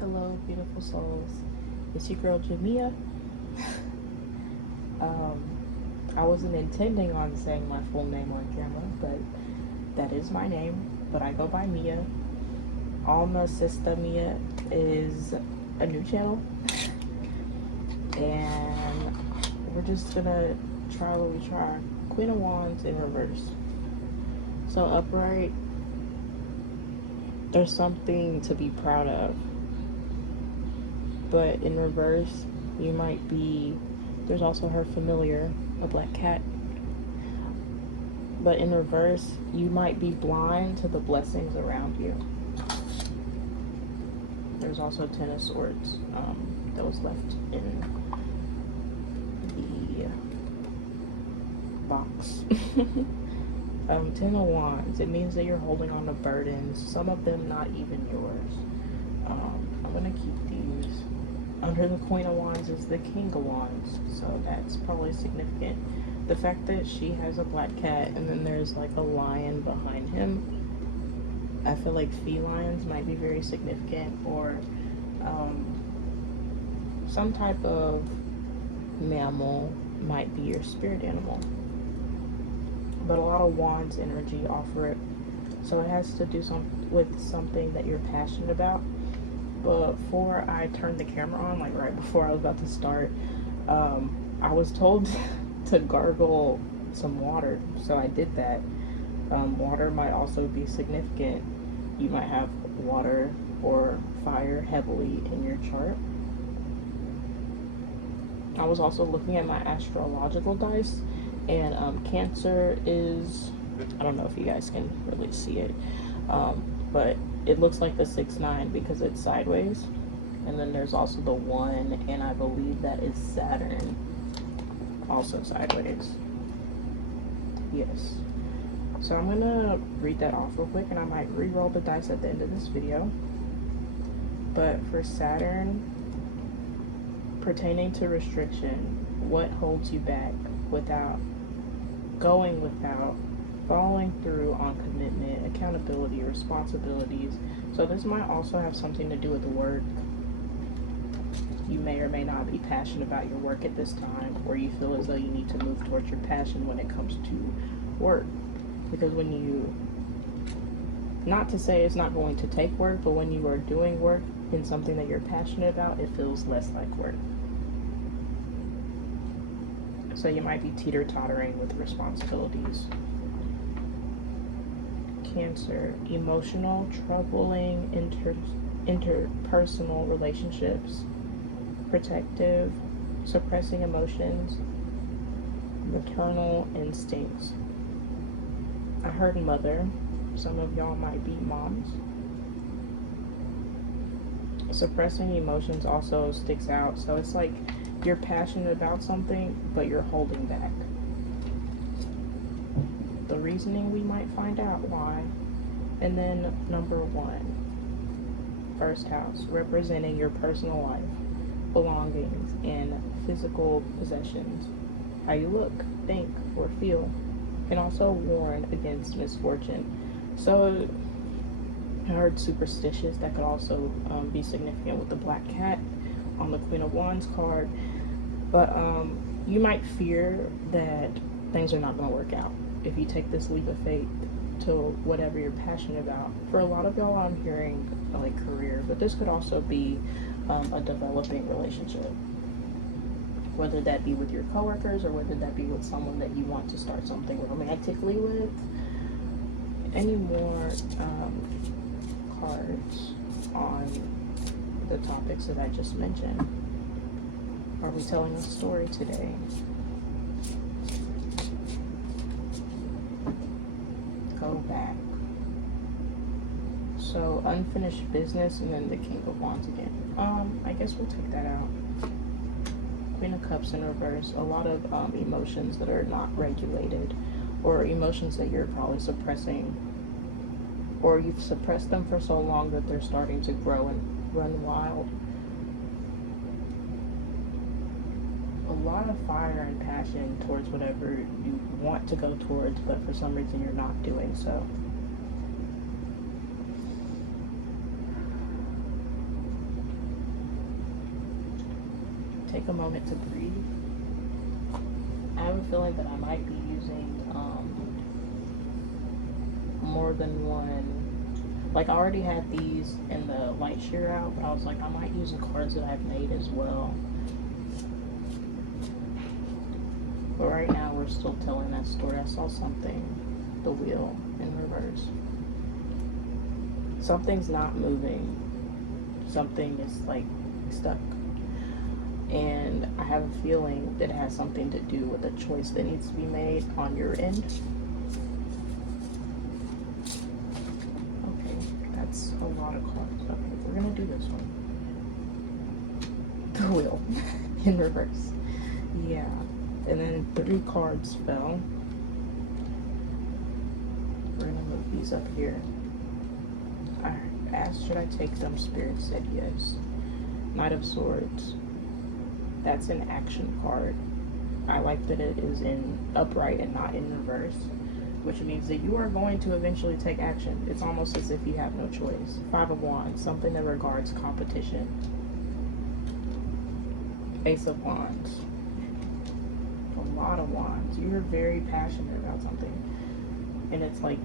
Hello, beautiful souls. It's your girl Jamia. um, I wasn't intending on saying my full name on camera, but that is my name. But I go by Mia. Alma Sista Mia is a new channel, and we're just gonna try what we try. Queen of Wands in reverse. So upright, there's something to be proud of, but in reverse, you might be. There's also her familiar, a black cat. But in reverse, you might be blind to the blessings around you. There's also Ten of Swords that was left in the box. Ten of Wands, it means that you're holding on to burdens, some of them not even yours. I'm going to keep these. Under the Queen of Wands is the King of Wands, so that's probably significant. The fact that she has a black cat and then there's like a lion behind him, I feel like felines might be very significant, or some type of mammal might be your spirit animal. But a lot of Wands energy offer it, so it has to do with something that you're passionate about. Before I turned the camera on, like right before I was about to start, I was told to gargle some water, so I did that. Water might also be significant. You might have water or fire heavily in your chart. I was also looking at my astrological dice, and Cancer is, I don't know if you guys can really see it, but it looks like the 6-9 because it's sideways. And then there's also the 1, and I believe that is Saturn, also sideways. Yes. So I'm gonna read that off real quick, and I might re-roll the dice at the end of this video. But for Saturn, pertaining to restriction, what holds you back without following through on commitment, accountability, responsibilities. So this might also have something to do with the work. You may or may not be passionate about your work at this time, or you feel as though you need to move towards your passion when it comes to work. Because when you, not to say it's not going to take work, but when you are doing work in something that you're passionate about, it feels less like work. So you might be teeter-tottering with responsibilities. Cancer, emotional, troubling, interpersonal relationships, protective, suppressing emotions, maternal instincts. I heard mother. Some of y'all might be moms. Suppressing emotions also sticks out. So it's like you're passionate about something, but you're holding back. The reasoning, we might find out why. And then number 1, first house, representing your personal life, belongings, and physical possessions. How you look, think, or feel. Can also warn against misfortune. So I heard superstitious. That could also be significant with the black cat on the Queen of Wands card. But you might fear that things are not going to work out if you take this leap of faith to whatever you're passionate about. For a lot of y'all, I'm hearing like career, but this could also be a developing relationship, whether that be with your coworkers or whether that be with someone that you want to start something romantically with. Any more cards on the topics that I just mentioned? Are we telling a story today? Go back. So unfinished business, and then the King of Wands again. I guess we'll take that out. Queen of Cups in reverse. A lot of emotions that are not regulated, or emotions that you're probably suppressing, or you've suppressed them for so long that they're starting to grow and run wild. A lot of fire and passion towards whatever you want to go towards, but for some reason you're not doing so. take a moment to breathe. I have a feeling that I might be using more than one. Like, I already had these in the light shear out, but I was like, I might use the cards that I've made as well. But right now, we're still telling that story. I saw something, the wheel in reverse. Something's not moving. Something is like stuck. And I have a feeling that it has something to do with a choice that needs to be made on your end. Okay, that's a lot of cards. Okay, we're gonna do this one. The wheel in reverse. Yeah. And then 3 cards fell. We're gonna move these up here. I asked, should I take them? Spirit said yes. Knight of Swords. That's an action card. I like that it is in upright and not in reverse, which means that you are going to eventually take action. It's almost as if you have no choice. 5 of Wands, something that regards competition. Ace of Wands. A lot of Wands. You're very passionate about something. And it's like,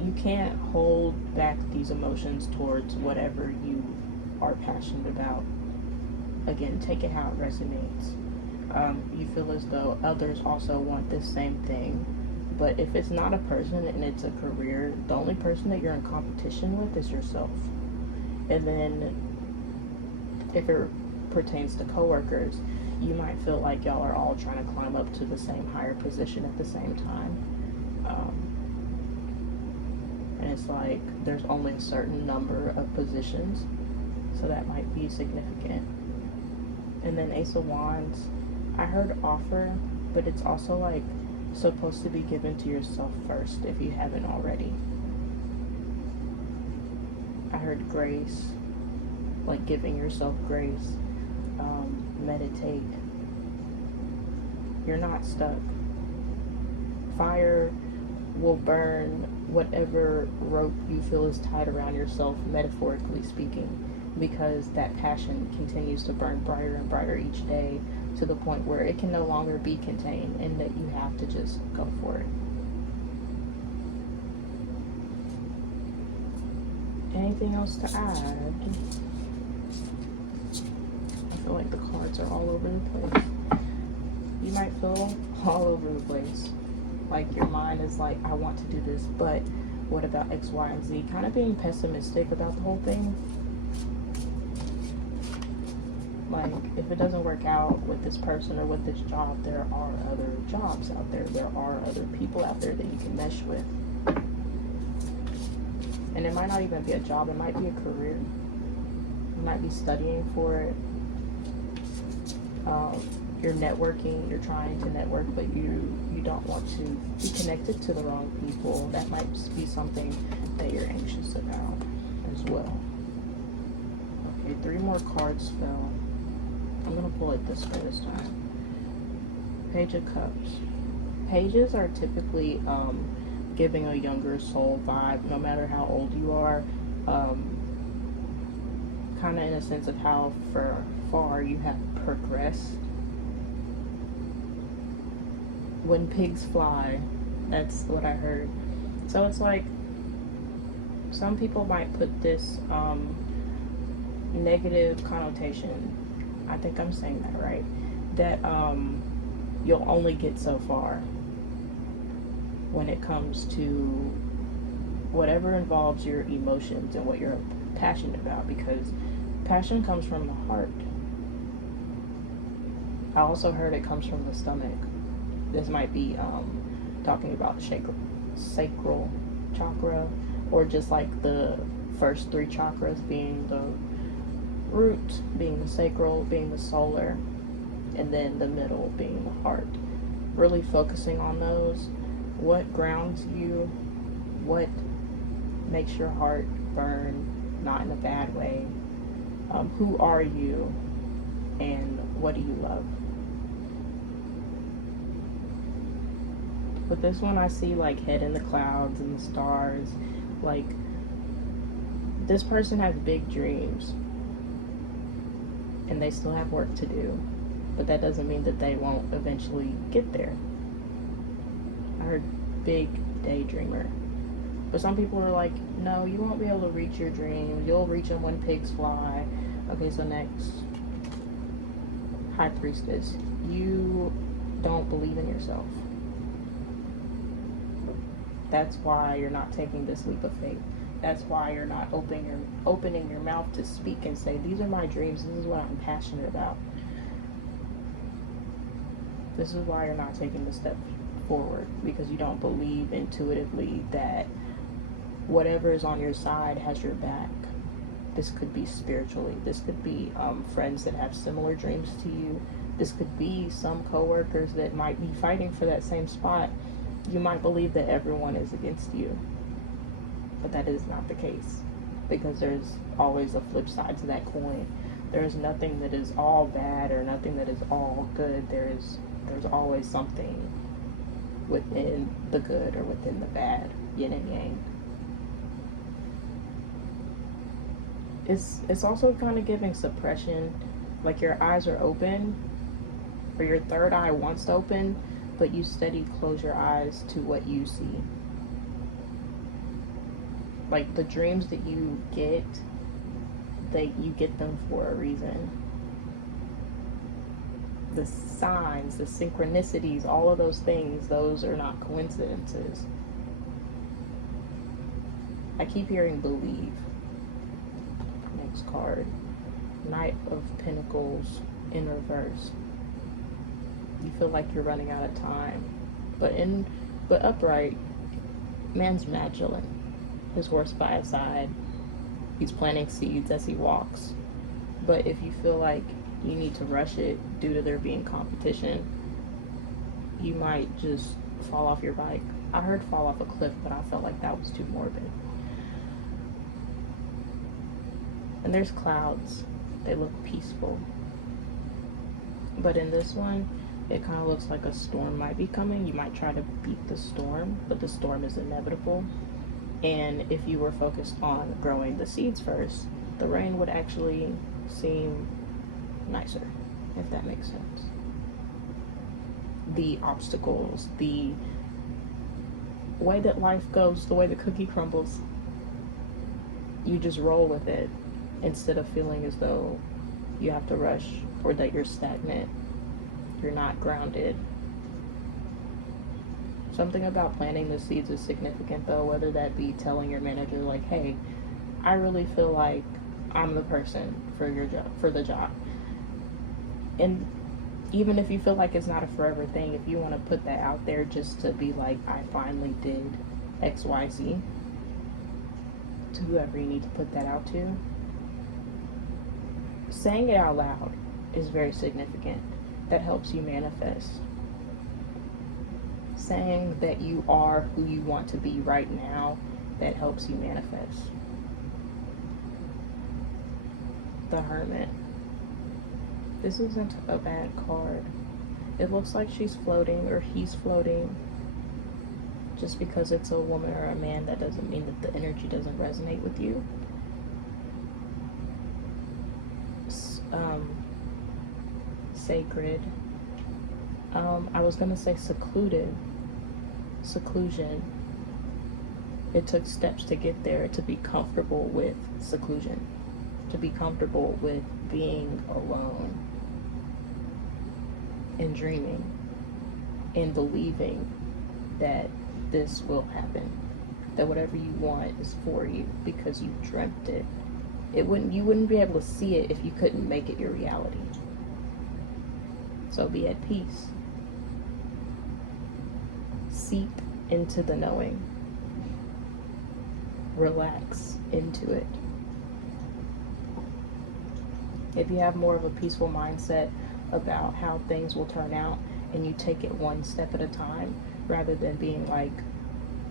you can't hold back these emotions towards whatever you are passionate about. Again, take it how it resonates. You feel as though others also want this same thing. But if it's not a person and it's a career, the only person that you're in competition with is yourself. And then if it pertains to coworkers, you might feel like y'all are all trying to climb up to the same higher position at the same time. And it's like there's only a certain number of positions, so that might be significant. And then Ace of Wands, I heard offer, but it's also like supposed to be given to yourself first if you haven't already. I heard grace, like giving yourself grace. Meditate. You're not stuck. Fire will burn whatever rope you feel is tied around yourself, metaphorically speaking, because that passion continues to burn brighter and brighter each day, to the point where it can no longer be contained and that you have to just go for it. Anything else to add? I feel like the cards are all over the place. You might feel all over the place. Like your mind is like, I want to do this, but what about X, Y, and Z? Kind of being pessimistic about the whole thing. Like, if it doesn't work out with this person or with this job, there are other jobs out there. There are other people out there that you can mesh with. And it might not even be a job. It might be a career. You might be studying for it. You're networking. You're trying to network, but you don't want to be connected to the wrong people. That might be something that you're anxious about as well. Okay, 3 more cards fell. I'm going to pull it this way this time. Page of Cups. Pages are typically giving a younger soul vibe, no matter how old you are. Kind of in a sense of how far you have progressed. When pigs fly, that's what I heard. So it's like, some people might put this negative connotation, I think I'm saying that right, that you'll only get so far when it comes to whatever involves your emotions and what you're passionate about, because passion comes from the heart. I also heard it comes from the stomach. This might be talking about the sacral chakra, or just like the first 3 chakras being the root, being the sacral, being the solar, and then the middle being the heart. Really focusing on those. What grounds you? What makes your heart burn, not in a bad way? Who are you? And what do you love? With this one, I see like head in the clouds and the stars. Like, this person has big dreams and they still have work to do. but that doesn't mean that they won't eventually get there. I heard big daydreamer. But some people are like, no, you won't be able to reach your dreams. You'll reach them when pigs fly. Okay, so next. High Priestess. You don't believe in yourself. That's why you're not taking this leap of faith. That's why you're not opening your mouth to speak and say, these are my dreams. This is what I'm passionate about. This is why you're not taking the step forward, because you don't believe intuitively that whatever is on your side has your back. This could be spiritually. This could be friends that have similar dreams to you. This could be some coworkers that might be fighting for that same spot. You might believe that everyone is against you, but that is not the case, because there's always a flip side to that coin. There's nothing that is all bad or nothing that is all good. There's always something within the good or within the bad, yin and yang. It's also kind of giving suppression, like your eyes are open, or your third eye wants to open, but you steady close your eyes to what you see. Like the dreams that you get them for a reason. The signs, the synchronicities, all of those things, those are not coincidences. I keep hearing believe. Next card. Knight of Pentacles in reverse. You feel like you're running out of time. But upright, man's Magdalene. His horse by his side. He's planting seeds as he walks. But if you feel like you need to rush it due to there being competition, you might just fall off your bike. I heard fall off a cliff, but I felt like that was too morbid. And there's clouds. They look peaceful. But in this one, it kind of looks like a storm might be coming. You might try to beat the storm, but the storm is inevitable. And if you were focused on growing the seeds first, the rain would actually seem nicer, if that makes sense. The obstacles, the way that life goes, the way the cookie crumbles, you just roll with it instead of feeling as though you have to rush or that you're stagnant, you're not grounded. Something about planting the seeds is significant though, whether that be telling your manager like, hey, I really feel like I'm the person for the job. And even if you feel like it's not a forever thing, if you want to put that out there just to be like, I finally did XYZ, to whoever you need to put that out to, saying it out loud is very significant. That helps you manifest. Saying that you are who you want to be right now, that helps you manifest. The Hermit. This isn't a bad card. It looks like she's floating or he's floating. Just because it's a woman or a man, that doesn't mean that the energy doesn't resonate with you. Sacred. I was gonna say seclusion. It took steps to get there, to be comfortable with seclusion, to be comfortable with being alone and dreaming and believing that this will happen, that whatever you want is for you because you dreamt it. You wouldn't be able to see it if you couldn't make it your reality. So be at peace. Seep into the knowing. Relax into it. If you have more of a peaceful mindset about how things will turn out and you take it one step at a time rather than being like,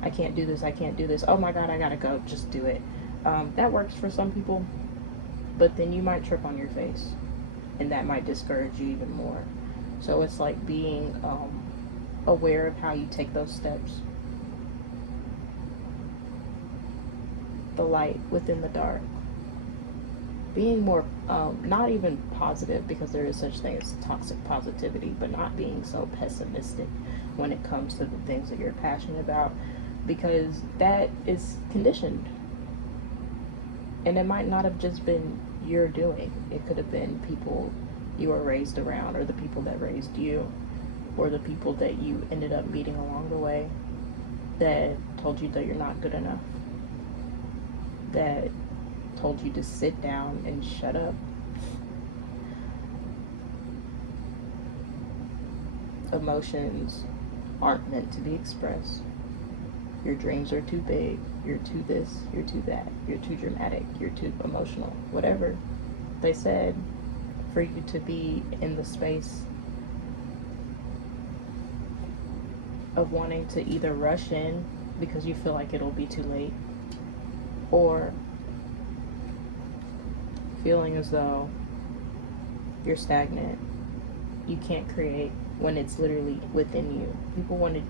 I can't do this, oh my god, I gotta go, just do it. That works for some people, but then you might trip on your face and that might discourage you even more. So it's like being aware of how you take those steps. The light within the dark. being more, not even positive, because there is such thing as toxic positivity, but not being so pessimistic when it comes to the things that you're passionate about, because that is conditioned. And it might not have just been your doing. It could have been people you were raised around, or the people that raised you, or the people that you ended up meeting along the way that told you that you're not good enough, that told you to sit down and shut up. Emotions aren't meant to be expressed. Your dreams are too big. You're too this, you're too that, you're too dramatic, you're too emotional. Whatever they said, for you to be in the space of wanting to either rush in because you feel like it'll be too late, or feeling as though you're stagnant, you can't create, when it's literally within you. People wanted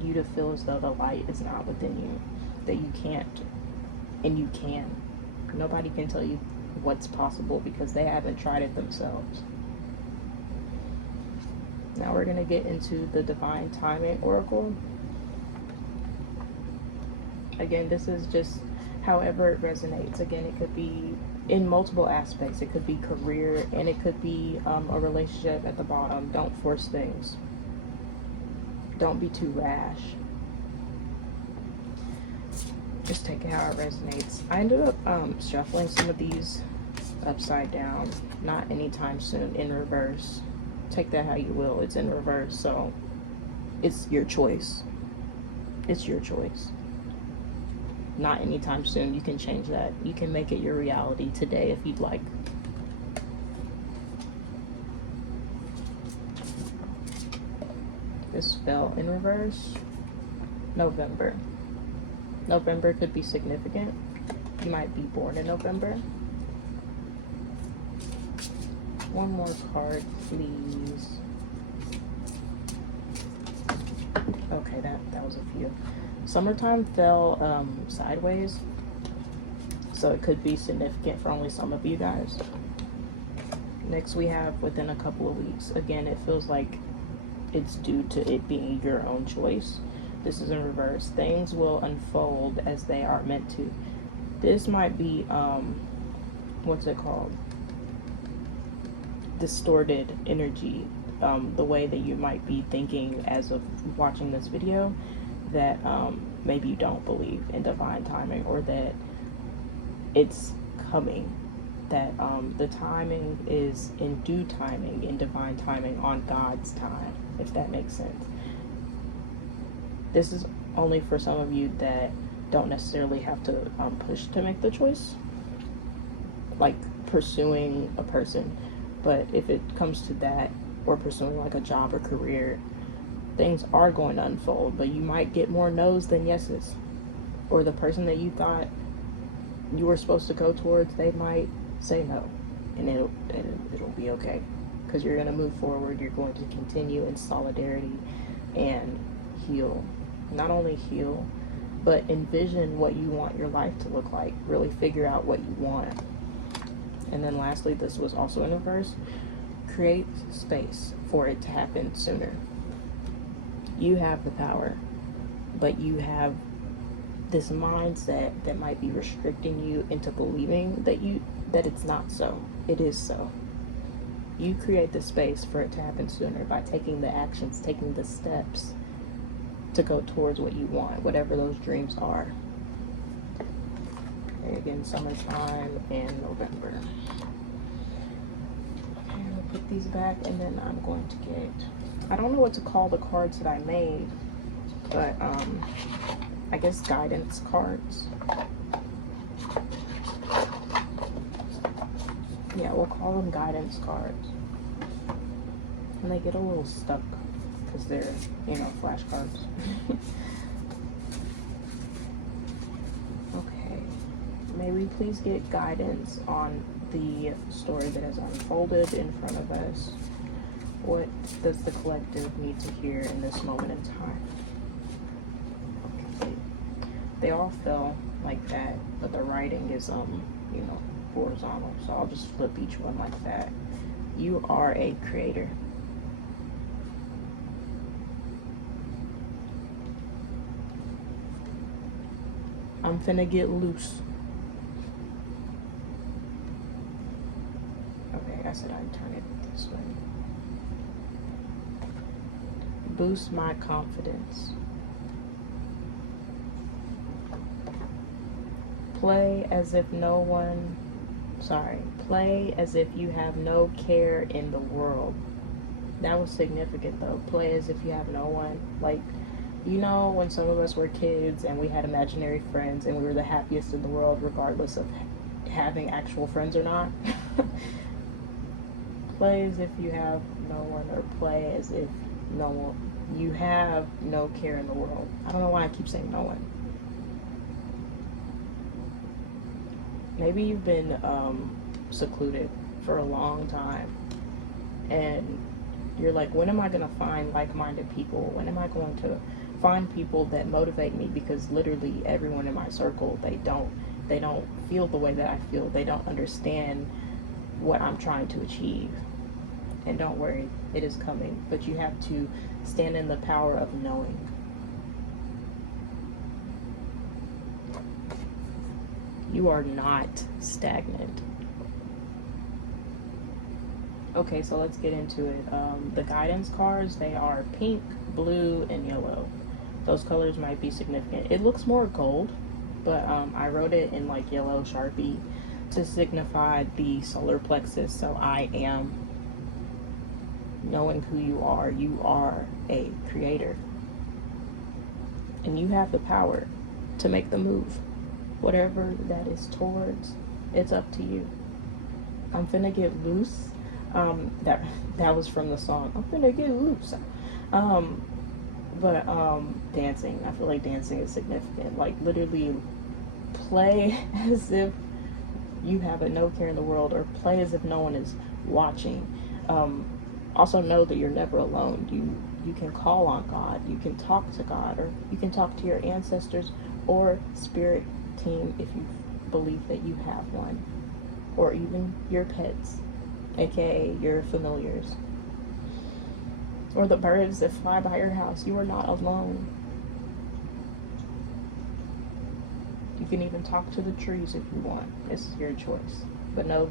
you to feel as though the light is not within you, that you can't, and you can. Nobody can tell you what's possible because they haven't tried it themselves. Now we're going to get into the divine timing oracle. Again, this is just however it resonates. Again, it could be in multiple aspects. It could be career, and it could be a relationship at the bottom. Don't force things. Don't be too rash. Just take it how it resonates. I ended up shuffling some of these upside down. Not anytime soon, in reverse. Take that how you will. It's in reverse, so it's your choice. It's your choice. Not anytime soon. You can change that. You can make it your reality today if you'd like. This fell in reverse. November. November could be significant. You might be born in November. One more card, please. Okay, that was a few. Summertime fell sideways, so it could be significant for only some of you guys. Next we have within a couple of weeks. Again, it feels like it's due to it being your own choice. This is in reverse. Things will unfold as they are meant to. This might be what's it called? Distorted energy. The way that you might be thinking as of watching this video, that maybe you don't believe in divine timing, or that it's coming, that the timing is in due timing, in divine timing, on God's time, if that makes sense. This is only for some of you that don't necessarily have to push to make the choice, like pursuing a person. But if it comes to that, or pursuing like a job or career, things are going to unfold, but you might get more no's than yeses. Or the person that you thought you were supposed to go towards, they might say no, and it'll be okay, because you're going to move forward. You're going to continue in solidarity and heal. Not only heal, but envision what you want your life to look like. Really figure out what you want. And then lastly, this was also in reverse. Create space for it to happen sooner. You have the power, but you have this mindset that might be restricting you into believing that it's not so. It is so. You create the space for it to happen sooner by taking the actions, taking the steps to go towards what you want, whatever those dreams are. Okay, again, summertime and November. Okay, I'll put these back, and then I'm going to get, I don't know what to call the cards that I made, but I guess guidance cards. Yeah, we'll call them guidance cards. And they get a little stuck because they're, flashcards. Okay. May we please get guidance on the story that has unfolded in front of us? What does the collective need to hear in this moment in time? Okay. They all fell like that, but the writing is, horizontal. So I'll just flip each one like that. You are a creator. I'm finna get loose. Okay, I said I'd turn it this way. Boost my confidence. Play as if you have no care in the world. That was significant though. Play as if you have no one. Like, you know, when some of us were kids and we had imaginary friends and we were the happiest in the world regardless of having actual friends or not. Play as if you have no one, or play as if you have no care in the world. I don't know why I keep saying no one. Maybe you've been secluded for a long time and you're like, when am I going to find like-minded people? When am I going to find people that motivate me? Because literally everyone in my circle, they don't feel the way that I feel. They don't understand what I'm trying to achieve. And don't worry, it is coming. But you have to stand in the power of knowing. You are not stagnant. Okay, so let's get into it. The guidance cards, they are pink, blue, and yellow. Those colors might be significant. It looks more gold, but I wrote it in like yellow Sharpie to signify the solar plexus. So I am knowing who you are. You are a creator. And you have the power to make the move. Whatever that is towards, it's up to you. I'm finna get loose. That was from the song. I'm finna get loose. But dancing. I feel like dancing is significant. Like literally, play as if you have no care in the world, or play as if no one is watching. Also know that you're never alone. You can call on God. You can talk to God, or you can talk to your ancestors or spirit team if you believe that you have one, or even your pets, aka your familiars, or the birds that fly by your house. You are not alone. You can even talk to the trees if you want. It's your choice. But know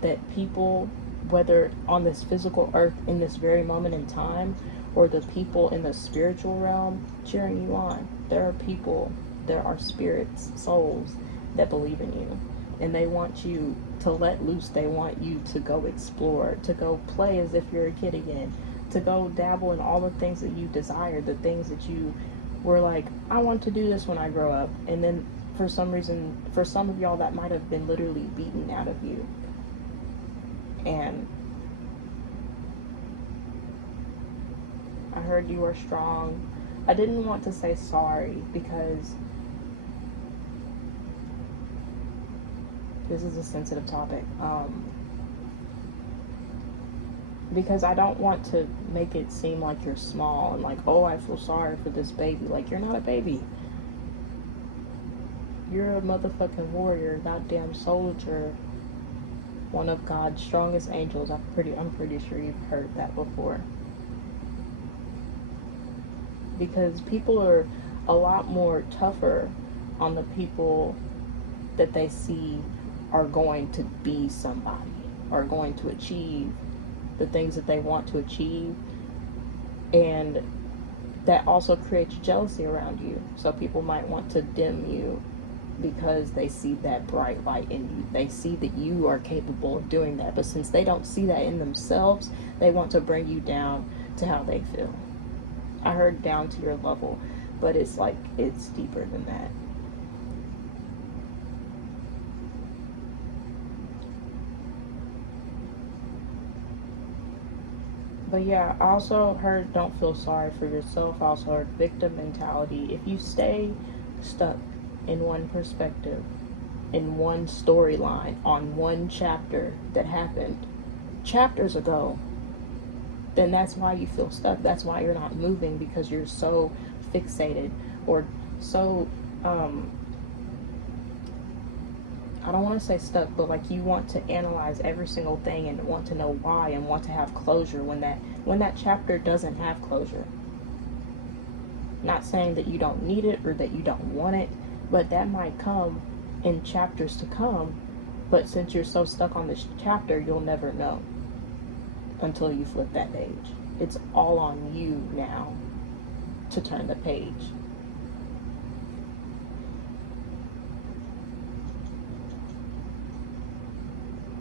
that people, whether on this physical earth in this very moment in time, or the people in the spiritual realm cheering you on, there are spirits, souls that believe in you, and they want you to let loose. They want you to go explore, to go play as if you're a kid again, to go dabble in all the things that you desire, the things that you were like, I want to do this when I grow up. And then for some reason, for some of y'all, that might have been literally beaten out of you. And I heard you are strong. I didn't want to say sorry because this is a sensitive topic. Because I don't want to make it seem like you're small and like, oh, I feel sorry for this baby. Like, you're not a baby. You're a motherfucking warrior, goddamn soldier, one of God's strongest angels. I'm pretty sure you've heard that before. Because people are a lot more tougher on the people that they see are going to be somebody, are going to achieve the things that they want to achieve. And that also creates jealousy around you. So people might want to dim you because they see that bright light in you. They see that you are capable of doing that. But since they don't see that in themselves, they want to bring you down to how they feel. I heard down to your level, but it's like, it's deeper than that. But yeah, I also heard don't feel sorry for yourself. I also heard victim mentality. If you stay stuck in one perspective, in one storyline, on one chapter that happened chapters ago, then that's why you feel stuck. That's why you're not moving, because you're so fixated or so I don't want to say stuck, but like you want to analyze every single thing and want to know why and want to have closure when that chapter doesn't have closure. Not saying that you don't need it or that you don't want it, but that might come in chapters to come. But since you're so stuck on this chapter, you'll never know until you flip that page. It's all on you now to turn the page.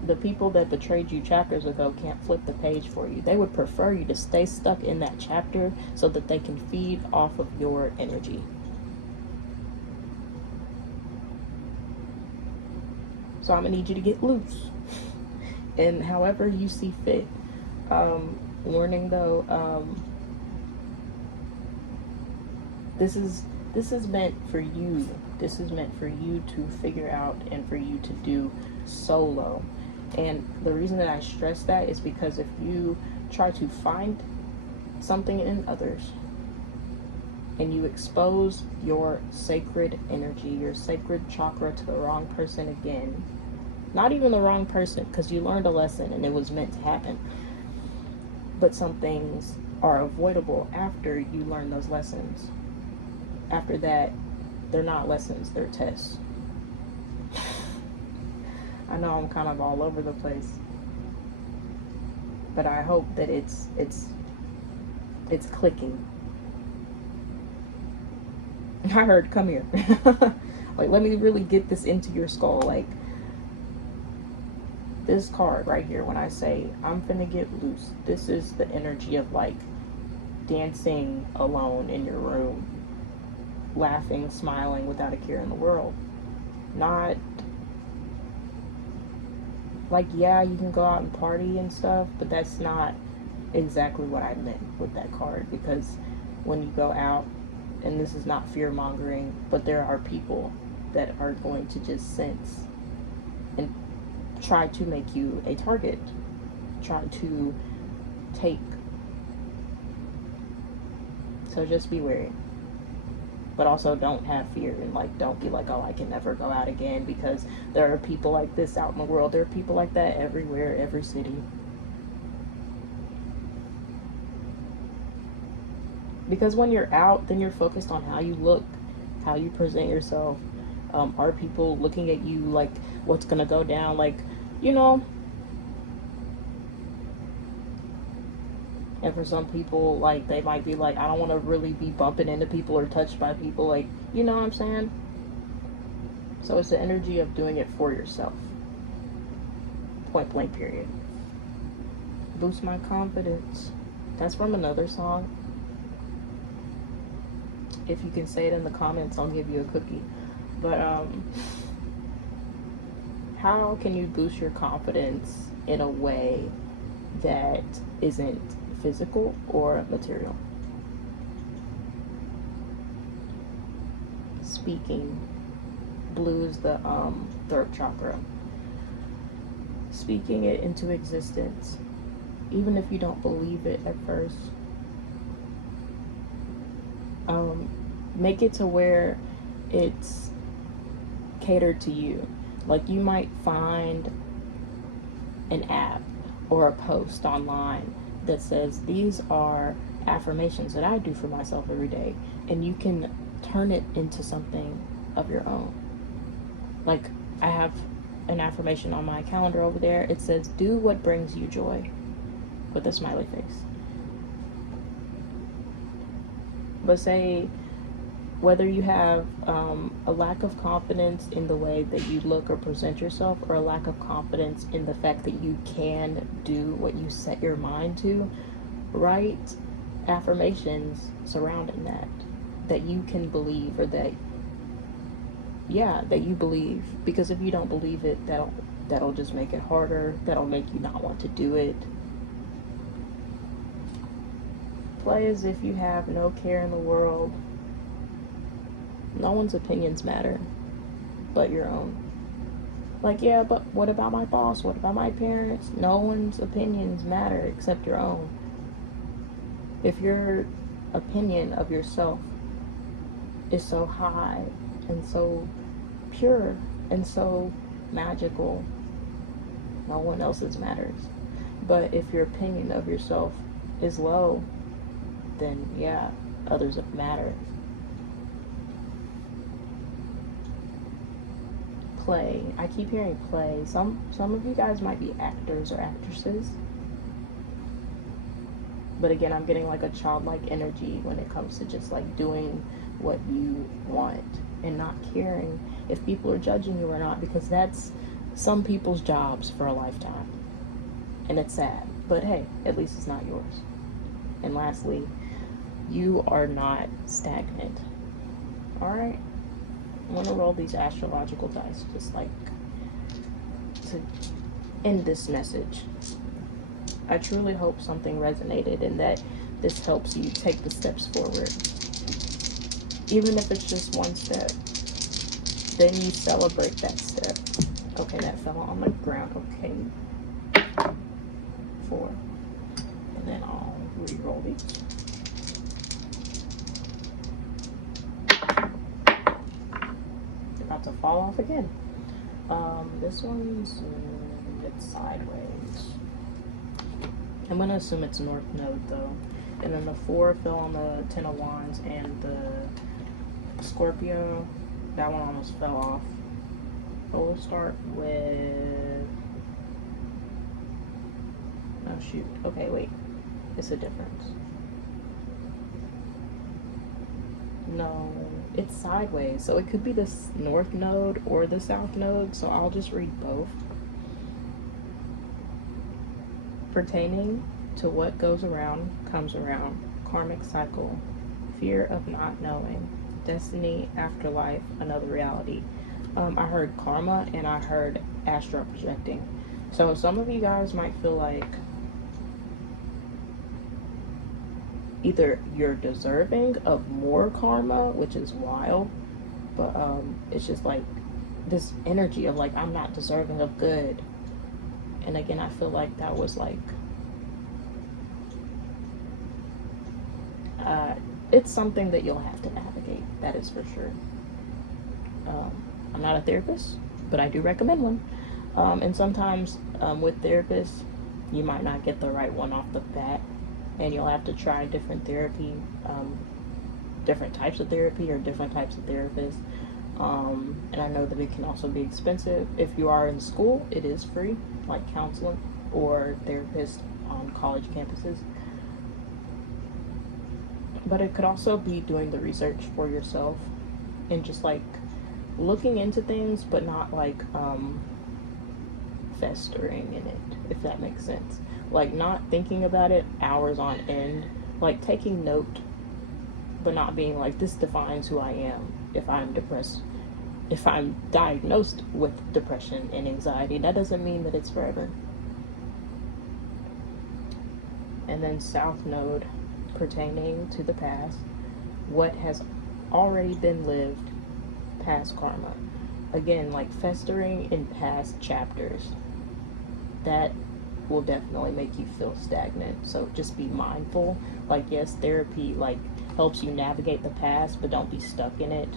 The people that betrayed you chapters ago can't flip the page for you. They would prefer you to stay stuck in that chapter so that they can feed off of your energy. So I'm gonna need you to get loose. And however you see fit. Warning though, this is meant for you. This is meant for you to figure out and for you to do solo. And the reason that I stress that is because if you try to find something in others and you expose your sacred energy, your sacred chakra to the wrong person again, not even the wrong person, because you learned a lesson and it was meant to happen, but some things are avoidable after you learn those lessons. After that, they're not lessons, they're tests. I know I'm kind of all over the place, but I hope that it's clicking. I heard, come here. Like, let me really get this into your skull. Like, this card right here, when I say I'm finna get loose, this is the energy of like dancing alone in your room, laughing, smiling without a care in the world. Not like, yeah, you can go out and party and stuff, but that's not exactly what I meant with that card. Because when you go out, and this is not fear mongering, but there are people that are going to just sense and try to make you a target, try to take. So just be wary. But also don't have fear and like don't be like, oh, I can never go out again, because there are people like this out in the world. There are people like that everywhere, every city. Because when you're out, then you're focused on how you look, how you present yourself. Are people looking at you like what's gonna go down? Like, you know. And for some people, like, they might be like, I don't want to really be bumping into people or touched by people. Like, you know what I'm saying? So it's the energy of doing it for yourself. Point blank, period. Boost my confidence. That's from another song. If you can say it in the comments, I'll give you a cookie. But, how can you boost your confidence in a way that isn't physical or material? Speaking. Blue is the third chakra. Speaking it into existence, even if you don't believe it at first. Make it to where it's catered to you. Like, you might find an app or a post online that says these are affirmations that I do for myself every day, and you can turn it into something of your own. Like, I have an affirmation on my calendar over there. It says, do what brings you joy, with a smiley face. But say, whether you have a lack of confidence in the way that you look or present yourself, or a lack of confidence in the fact that you can do what you set your mind to, write affirmations surrounding that you can believe, or that you believe. Because if you don't believe it, that'll just make it harder. That'll make you not want to do it. Play as if you have no care in the world. No one's opinions matter but your own. Like, yeah, but what about my boss? What about my parents? No one's opinions matter except your own. If your opinion of yourself is so high and so pure and so magical. No one else's matters. But if your opinion of yourself is low, then yeah, others matter. Play. I keep hearing play. Some of you guys might be actors or actresses. But again, I'm getting like a childlike energy when it comes to just like doing what you want and not caring if people are judging you or not, because that's some people's jobs for a lifetime. And it's sad. But hey, at least it's not yours. And lastly, you are not stagnant. Alright? I'm going to roll these astrological dice just like to end this message. I truly hope something resonated and that this helps you take the steps forward. Even if it's just one step, then you celebrate that step. Okay, that fell on the ground. Okay. 4. And then I'll re-roll these. About to fall off again. This one's it's sideways. I'm gonna assume it's North Node though. And then the 4 fell on the 10 of Wands, and the Scorpio, that one almost fell off. But we'll start with, oh shoot, okay, wait, it's a difference. No, it's sideways, so it could be the North Node or the South Node, so I'll just read both. Pertaining to what goes around comes around, karmic cycle, fear of not knowing, destiny, afterlife, another reality. I heard karma and I heard astral projecting. So some of you guys might feel like either you're deserving of more karma, which is wild, but it's just like this energy of like, I'm not deserving of good. And again, I feel like that was like, it's something that you'll have to navigate, that is for sure. I'm not a therapist, but I do recommend one. And sometimes with therapists, you might not get the right one off the bat, and you'll have to try different therapy, different types of therapy or different types of therapists. And I know that it can also be expensive. If you are in school, it is free, like counseling or therapists on college campuses. But it could also be doing the research for yourself and just like looking into things, but not like festering in it, if that makes sense. Like not thinking about it hours on end, like taking note, but not being like, this defines who I am. If I'm depressed, if I'm diagnosed with depression and anxiety, that doesn't mean that it's forever. And then South Node, pertaining to the past, what has already been lived, past karma. Again, like festering in past chapters, that will definitely make you feel stagnant. So just be mindful. Like, yes, therapy like helps you navigate the past, but don't be stuck in it.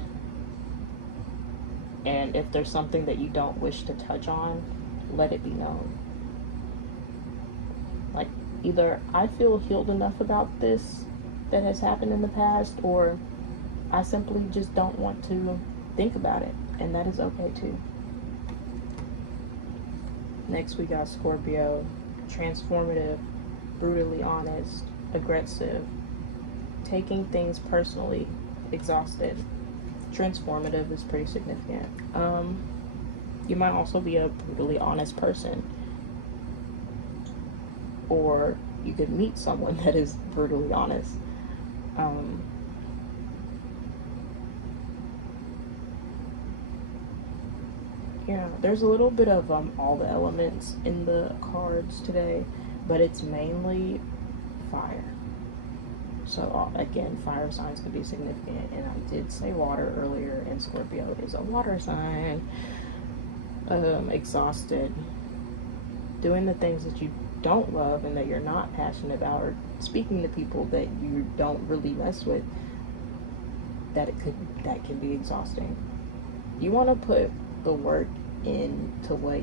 And if there's something that you don't wish to touch on, let it be known. Like, either I feel healed enough about this that has happened in the past, or I simply just don't want to think about it, and that is okay too. Next we got Scorpio, transformative, brutally honest, aggressive, taking things personally, exhausted. Transformative is pretty significant. You might also be a brutally honest person, or you could meet someone that is brutally honest. Yeah, there's a little bit of all the elements in the cards today, but it's mainly fire. So again, fire signs could be significant, and I did say water earlier, and Scorpio is a water sign. Exhausted, doing the things that you don't love and that you're not passionate about, or speaking to people that you don't really mess with, that can be exhausting. You want to put the work into what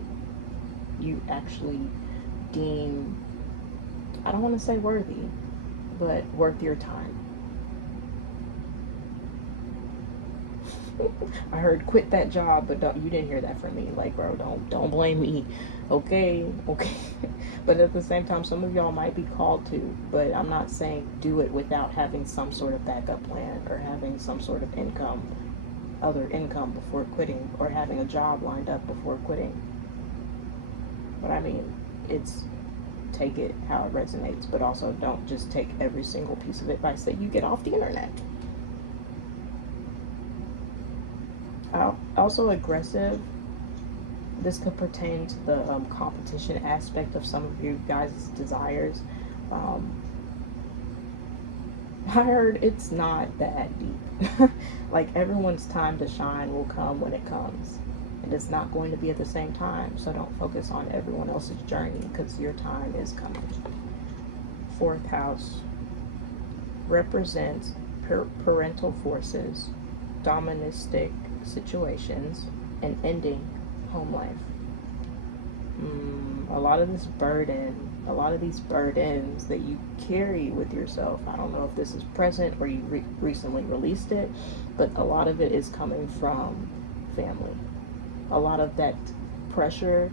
you actually deem, I don't want to say worthy, but worth your time. I heard quit that job, but you didn't hear that from me. Like, bro, don't blame me. Okay. But at the same time, some of y'all might be called to, but I'm not saying do it without having some sort of backup plan or having some sort of other income before quitting, or having a job lined up before quitting. But I mean, it's take it how it resonates, but also don't just take every single piece of advice that you get off the internet. Also aggressive. This could pertain to the competition aspect of some of you guys' desires. I heard it's not that deep. Like, everyone's time to shine will come when it comes. And it's not going to be at the same time. So don't focus on everyone else's journey, because your time is coming. Fourth house represents parental forces, doministic situations, and ending home life. A lot of these burdens that you carry with yourself, I don't know if this is present or you recently released it, but a lot of it is coming from family. A lot of that pressure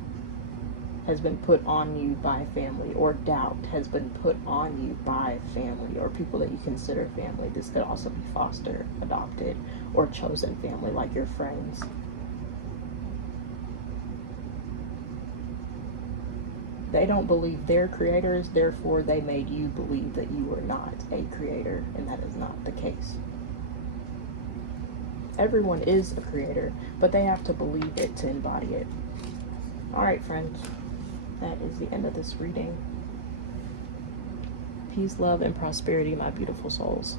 has been put on you by family, or doubt has been put on you by family, or people that you consider family. This could also be foster, adopted, or chosen family, like your friends. They don't believe they're creators, therefore they made you believe that you are not a creator, and that is not the case. Everyone is a creator, but they have to believe it to embody it. All right, friends. That is the end of this reading. Peace, love, and prosperity, my beautiful souls.